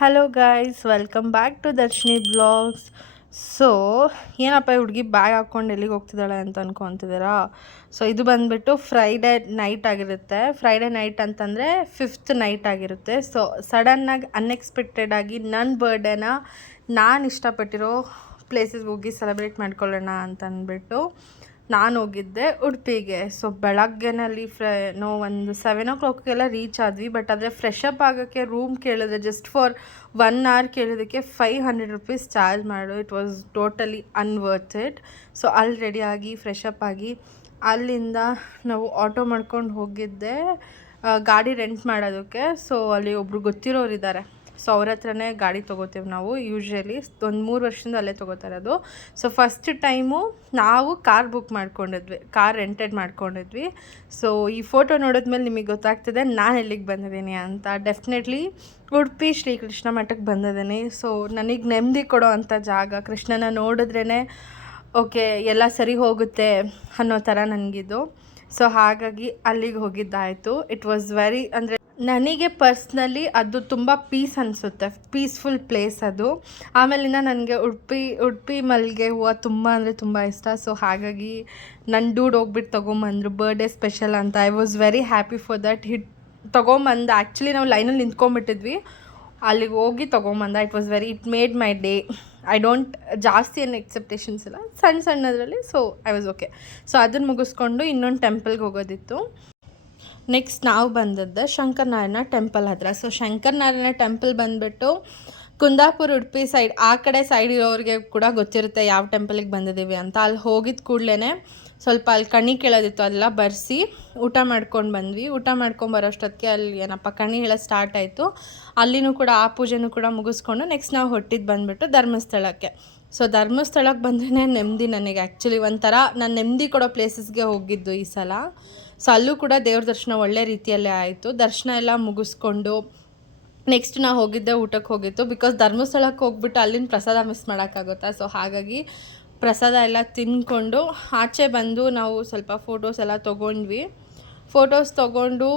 Hello guys, welcome back to Darshini blogs. So ಏನಪ್ಪ ಹುಡುಗಿ bag ಹಾಕ್ಕೊಂಡು ಎಲ್ಲಿಗೆ ಹೋಗ್ತಿದ್ದಾಳೆ ಅಂತ ಅನ್ಕೊತಿದ್ದೀರಾ? ಸೊ ಇದು ಬಂದುಬಿಟ್ಟು ಫ್ರೈಡೇ ನೈಟ್ ಆಗಿರುತ್ತೆ. ಫ್ರೈಡೇ ನೈಟ್ ಅಂತಂದರೆ 5th ನೈಟ್ ಆಗಿರುತ್ತೆ. ಸೊ ಸಡನ್ನಾಗಿ ಅನ್ಎಕ್ಸ್ಪೆಕ್ಟೆಡಾಗಿ ನನ್ನ ಬರ್ಡೇನ ನಾನು ಇಷ್ಟಪಟ್ಟಿರೋ ಪ್ಲೇಸಿಗೆ ಹೋಗಿ ಸೆಲೆಬ್ರೇಟ್ ಮಾಡ್ಕೊಳ್ಳೋಣ ಅಂತ ಅಂದ್ಬಿಟ್ಟು ನಾನು ಹೋಗಿದ್ದೆ ಉಡುಪಿಗೆ. ಸೊ ಬೆಳಗ್ಗೆನಲ್ಲಿ ಒಂದು 7 o'clockಗೆಲ್ಲ ರೀಚ್ ಆದ್ವಿ. ಬಟ್ ಆದರೆ ಫ್ರೆಶ್ ಅಪ್ ಆಗೋಕ್ಕೆ ರೂಮ್ ಕೇಳಿದ್ರೆ ಜಸ್ಟ್ ಫಾರ್ 1 hour ಕೇಳೋದಕ್ಕೆ 500 rupees ಚಾರ್ಜ್ ಮಾಡು. It was totally unworth it. So ಅಲ್ಲಿ ರೆಡಿಯಾಗಿ ಫ್ರೆಶ್ ಅಪ್ ಆಗಿ ಅಲ್ಲಿಂದ ನಾವು ಆಟೋ ಮಾಡ್ಕೊಂಡು ಹೋಗಿದ್ದೆ ಗಾಡಿ ರೆಂಟ್ ಮಾಡೋದಕ್ಕೆ. ಸೊ ಅಲ್ಲಿ ಒಬ್ಬರು ಗೊತ್ತಿರೋರಿದ್ದಾರೆ. ಸೊ ಅವ್ರ ಹತ್ರನೇ ಗಾಡಿ ತೊಗೋತೀವಿ ನಾವು ಯೂಶ್ವಲಿ. ಒಂದು 3 ವರ್ಷದಿಂದ ಅಲ್ಲೇ ತೊಗೋತಾರೆ ಅದು. ಸೊ ಫಸ್ಟ್ ಟೈಮು ನಾವು ಕಾರ್ ಬುಕ್ ಮಾಡ್ಕೊಂಡಿದ್ವಿ, ಕಾರ್ ರೆಂಟೆಡ್ ಮಾಡ್ಕೊಂಡಿದ್ವಿ. ಸೊ ಈ ಫೋಟೋ ನೋಡಿದ್ಮೇಲೆ ನಿಮಗೆ ಗೊತ್ತಾಗ್ತದೆ ನಾನು ಎಲ್ಲಿಗೆ ಬಂದಿದ್ದೀನಿ ಅಂತ. ಡೆಫಿನೆಟ್ಲಿ ಉಡುಪಿ ಶ್ರೀಕೃಷ್ಣ ಮಠಕ್ಕೆ ಬಂದಿದ್ದೀನಿ. ಸೊ ನನಗೆ ನೆಮ್ಮದಿ ಕೊಡೋ ಅಂಥ ಜಾಗ. ಕೃಷ್ಣನ ನೋಡಿದ್ರೇ ಓಕೆ ಎಲ್ಲ ಸರಿ ಹೋಗುತ್ತೆ ಅನ್ನೋ ಥರ ನನಗಿದು. ಸೊ ಹಾಗಾಗಿ ಅಲ್ಲಿಗೆ ಹೋಗಿದ್ದಾಯಿತು. ಇಟ್ ವಾಸ್ ವೆರಿ ಅಂದರೆ ನನಗೆ ಪರ್ಸ್ನಲಿ ಅದು ತುಂಬ ಪೀಸ್ ಅನಿಸುತ್ತೆ, ಪೀಸ್ಫುಲ್ ಪ್ಲೇಸ್ ಅದು. ಆಮೇಲಿಂದ ನನಗೆ ಉಡುಪಿ ಮಲ್ಲಿಗೆ ಹೂವು ತುಂಬ ಅಂದರೆ ತುಂಬ ಇಷ್ಟ. ಸೊ ಹಾಗಾಗಿ ನನ್ನ ಡೂಡ್ ಹೋಗ್ಬಿಟ್ಟು ತೊಗೊಂಬಂದರು ಬರ್ಡೇ ಸ್ಪೆಷಲ್ ಅಂತ. I was very happy for that. ತೊಗೊಂಬಂದು ಆ್ಯಕ್ಚುಲಿ ನಾವು ಲೈನಲ್ಲಿ ನಿಂತ್ಕೊಂಡ್ಬಿಟ್ಟಿದ್ವಿ, ಅಲ್ಲಿಗೆ ಹೋಗಿ ತೊಗೊಂಬಂದ. It made my day. I don't ಜಾಸ್ತಿ ಏನು ಎಕ್ಸೆಪ್ಟೇಷನ್ಸ್ ಇಲ್ಲ, ಸಣ್ಣದರಲ್ಲಿ. So I was okay. So ಅದನ್ನು ಮುಗಿಸ್ಕೊಂಡು ಇನ್ನೊಂದು ಟೆಂಪಲ್ಗೆ ಹೋಗೋದಿತ್ತು. ನೆಕ್ಸ್ಟ್ ನಾವು ಬಂದದ್ದು ಶಂಕರನಾರಾಯಣ ಟೆಂಪಲ್ ಹತ್ರ. ಸೊ ಶಂಕರನಾರಾಯಣ ಟೆಂಪಲ್ ಬಂದುಬಿಟ್ಟು ಕುಂದಾಪುರ ಉಡುಪಿ ಸೈಡ್ ಆ ಕಡೆ ಸೈಡ್ ಇರೋರಿಗೆ ಕೂಡ ಗೊತ್ತಿರುತ್ತೆ ಯಾವ ಟೆಂಪಲಿಗೆ ಬಂದಿದ್ದೀವಿ ಅಂತ. ಅಲ್ಲಿ ಹೋಗಿದ ಕೂಡಲೇ ಸ್ವಲ್ಪ ಅಲ್ಲಿ ಕಣಿ ಕೇಳೋದಿತ್ತು, ಅದೆಲ್ಲ ಬರೆಸಿ ಊಟ ಮಾಡ್ಕೊಂಡು ಬಂದ್ವಿ. ಊಟ ಮಾಡ್ಕೊಂಡು ಬರೋಷ್ಟೊತ್ತಿಗೆ ಅಲ್ಲಿ ಕಣಿ ಹೇಳೋದು ಸ್ಟಾರ್ಟ್ ಆಯಿತು. ಅಲ್ಲಿನೂ ಕೂಡ ಆ ಪೂಜೆನೂ ಕೂಡ ಮುಗಿಸ್ಕೊಂಡು ನೆಕ್ಸ್ಟ್ ನಾವು ಹೊಟ್ಟಿದ್ದು ಬಂದುಬಿಟ್ಟು ಧರ್ಮಸ್ಥಳಕ್ಕೆ. ಸೊ ಧರ್ಮಸ್ಥಳಕ್ಕೆ ಬಂದ್ರೇ ನೆಮ್ಮದಿ ನನಗೆ. ಆ್ಯಕ್ಚುಲಿ ಒಂಥರ ನಾನು ನೆಮ್ಮದಿ ಕೊಡೋ ಪ್ಲೇಸಸ್ಗೆ ಹೋಗಿದ್ದು ಈ ಸಲ. ಸೊ ಅಲ್ಲೂ ಕೂಡ ದೇವ್ರ ದರ್ಶನ ಒಳ್ಳೆ ರೀತಿಯಲ್ಲೇ ಆಯಿತು. ದರ್ಶನ ಎಲ್ಲ ಮುಗಿಸ್ಕೊಂಡು ನೆಕ್ಸ್ಟ್ ನಾವು ಹೋಗಿದ್ದೆ ಊಟಕ್ಕೆ ಹೋಗಿತ್ತು. ಬಿಕಾಸ್ ಧರ್ಮಸ್ಥಳಕ್ಕೆ ಹೋಗ್ಬಿಟ್ಟು ಅಲ್ಲಿನ ಪ್ರಸಾದ ಮಿಸ್ ಮಾಡೋಕ್ಕಾಗುತ್ತಾ. ಸೊ ಹಾಗಾಗಿ ಪ್ರಸಾದ ಎಲ್ಲ ತಿಂದ್ಕೊಂಡು ಆಚೆ ಬಂದು ನಾವು ಸ್ವಲ್ಪ ಫೋಟೋಸ್ ಎಲ್ಲ ತೊಗೊಂಡ್ವಿ. ಫೋಟೋಸ್ ತೊಗೊಂಡು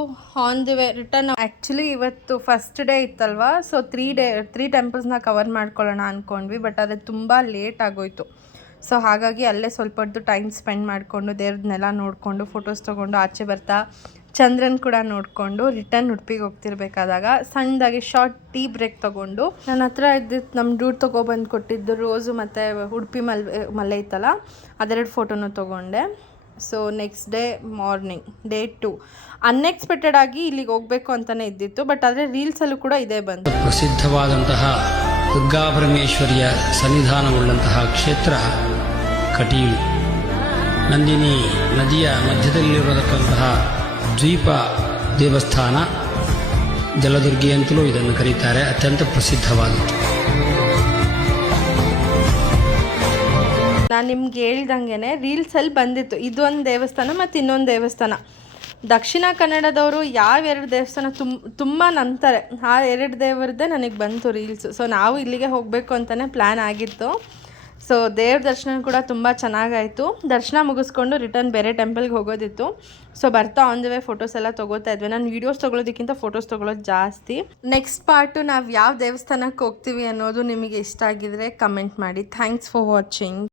on the way return. Actually ಇವತ್ತು ಫಸ್ಟ್ ಡೇ ಇತ್ತಲ್ವ. ಸೊ 3 ಟೆಂಪಲ್ಸ್ನ ಕವರ್ ಮಾಡ್ಕೊಳ್ಳೋಣ ಅಂದ್ಕೊಂಡ್ವಿ. ಬಟ್ ಅದು ತುಂಬ ಲೇಟ್ ಆಗೋಯಿತು. ಸೊ ಹಾಗಾಗಿ ಅಲ್ಲೇ ಸ್ವಲ್ಪ ಹೊತ್ತು ಟೈಮ್ ಸ್ಪೆಂಡ್ ಮಾಡಿಕೊಂಡು ದೇವ್ರನ್ನೆಲ್ಲ ನೋಡಿಕೊಂಡು ಫೋಟೋಸ್ ತೊಗೊಂಡು ಆಚೆ ಬರ್ತಾ ಚಂದ್ರನ್ ಕೂಡ ನೋಡಿಕೊಂಡು ರಿಟರ್ನ್ ಉಡುಪಿಗೆ ಹೋಗ್ತಿರ್ಬೇಕಾದಾಗ ಸಣ್ಣದಾಗಿ ಶಾರ್ಟ್ ಟೀ ಬ್ರೇಕ್ ತೊಗೊಂಡು ನನ್ನ ಹತ್ರ ಇದ್ದಿದ್ದು ನಮ್ಮ ಡೂಡ್ ತೊಗೊಬಂದು ಕೊಟ್ಟಿದ್ದು ರೋಸು ಮತ್ತು ಉಡುಪಿ ಮಲ್ಲೆ ಇತ್ತಲ್ಲ ಅದೆರಡು ಫೋಟೋನು ತೊಗೊಂಡೆ. So next day morning day 2 unexpected ಆಗಿ ಇಲ್ಲಿಗೆ ಹೋಗಬೇಕು ಅಂತಲೇ ಇದ್ದಿತ್ತು. ಬಟ್ ಆದರೆ ರೀಲ್ಸಲ್ಲೂ ಕೂಡ ಇದೇ ಬಂತು. ಪ್ರಸಿದ್ಧವಾದಂತಹ ದುರ್ಗಾಪರಮೇಶ್ವರಿಯ ಸನ್ನಿಧಾನವುಳ್ಳಂತಹ ಕ್ಷೇತ್ರ ಕಟೀಲು. ನಂದಿನಿ ನದಿಯ ಮಧ್ಯದಲ್ಲಿರತಕ್ಕಂತಹ ದ್ವೀಪ ದೇವಸ್ಥಾನ, ಜಲದುರ್ಗಿ ಅಂತಲೂ ಇದನ್ನು ಕರೀತಾರೆ. ಅತ್ಯಂತ ಪ್ರಸಿದ್ಧವಾದದ್ದು. ನಾನು ನಿಮ್ಗೆ ಹೇಳ್ದಂಗೆ ರೀಲ್ಸಲ್ಲಿ ಬಂದಿತ್ತು ಇದೊಂದು ದೇವಸ್ಥಾನ ಮತ್ತು ಇನ್ನೊಂದು ದೇವಸ್ಥಾನ. ದಕ್ಷಿಣ ಕನ್ನಡದವರು ಯಾವ 2 ದೇವಸ್ಥಾನ ತುಂಬ ನಂಬ್ತಾರೆ, ಆ 2 ದೇವರದ್ದೇ ನನಗೆ ಬಂತು ರೀಲ್ಸು. ಸೊ ನಾವು ಇಲ್ಲಿಗೆ ಹೋಗಬೇಕು ಅಂತಲೇ ಪ್ಲ್ಯಾನ್ ಆಗಿತ್ತು. ಸೊ ದೇವ್ರ ದರ್ಶನ ಕೂಡ ತುಂಬ ಚೆನ್ನಾಗಾಯಿತು. ದರ್ಶನ ಮುಗಿಸ್ಕೊಂಡು ರಿಟರ್ನ್ ಬೇರೆ ಟೆಂಪಲ್ಗೆ ಹೋಗೋದಿತ್ತು. ಸೊ ಬರ್ತಾ ಆನ್ ದ ವೇ ಫೋಟೋಸ್ ಎಲ್ಲ ತೊಗೋತಾ ಇದ್ವಿ. ನಾನು ವೀಡಿಯೋಸ್ ತೊಗೊಳೋದಕ್ಕಿಂತ ಫೋಟೋಸ್ ತೊಗೊಳೋದು ಜಾಸ್ತಿ. ನೆಕ್ಸ್ಟ್ ಪಾರ್ಟು ನಾವು ಯಾವ ದೇವಸ್ಥಾನಕ್ಕೆ ಹೋಗ್ತೀವಿ ಅನ್ನೋದು ನಿಮಗೆ ಇಷ್ಟ ಆಗಿದ್ರೆ ಕಮೆಂಟ್ ಮಾಡಿ. Thanks for watching.